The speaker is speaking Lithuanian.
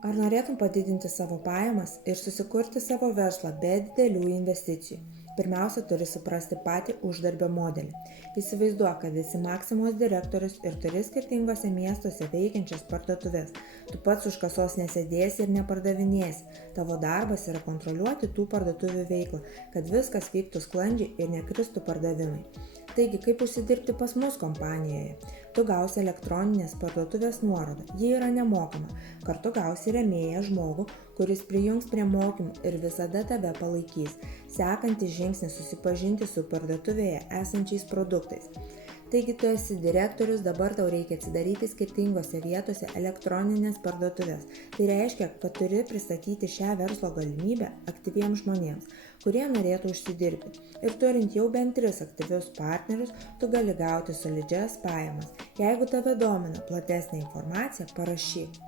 Ar norėtum padidinti savo pajamas ir susikurti savo verslą be didelių investicijų? Pirmiausia, turi suprasti patį uždarbio modelį. Įsivaizduok, kad esi Maksimos direktorius ir turi skirtingose miestuose veikiančias parduotuvės. Tu pats už kasos nesėdėsi ir nepardavinėsi. Tavo darbas yra kontroliuoti tų parduotuvių veiklą, kad viskas vyktų sklandžiai ir nekristų pardavimai. Taigi, kaip užsidirbti pas mus kompanijoje? Tu gausi elektroninės parduotuvės nuorodą, ji yra nemokama. Kartu gausi rėmėją žmogų, kuris prijungs prie mokymų ir visada tave palaikys. Sekantis žingsnis susipažinti su parduotuvėje esančiais produktais. Taigi tu esi direktorius, dabar tau reikia atsidaryti skirtingose vietose elektroninės parduotuvės. Tai reiškia, kad turi pristatyti šią verslo galimybę aktyviems žmonėms, kurie norėtų užsidirbti. Ir turint jau bent 3 aktyvius partnerius, tu gali gauti solidžias pajamas. Jeigu tave domina platesnė informacija, parašyk.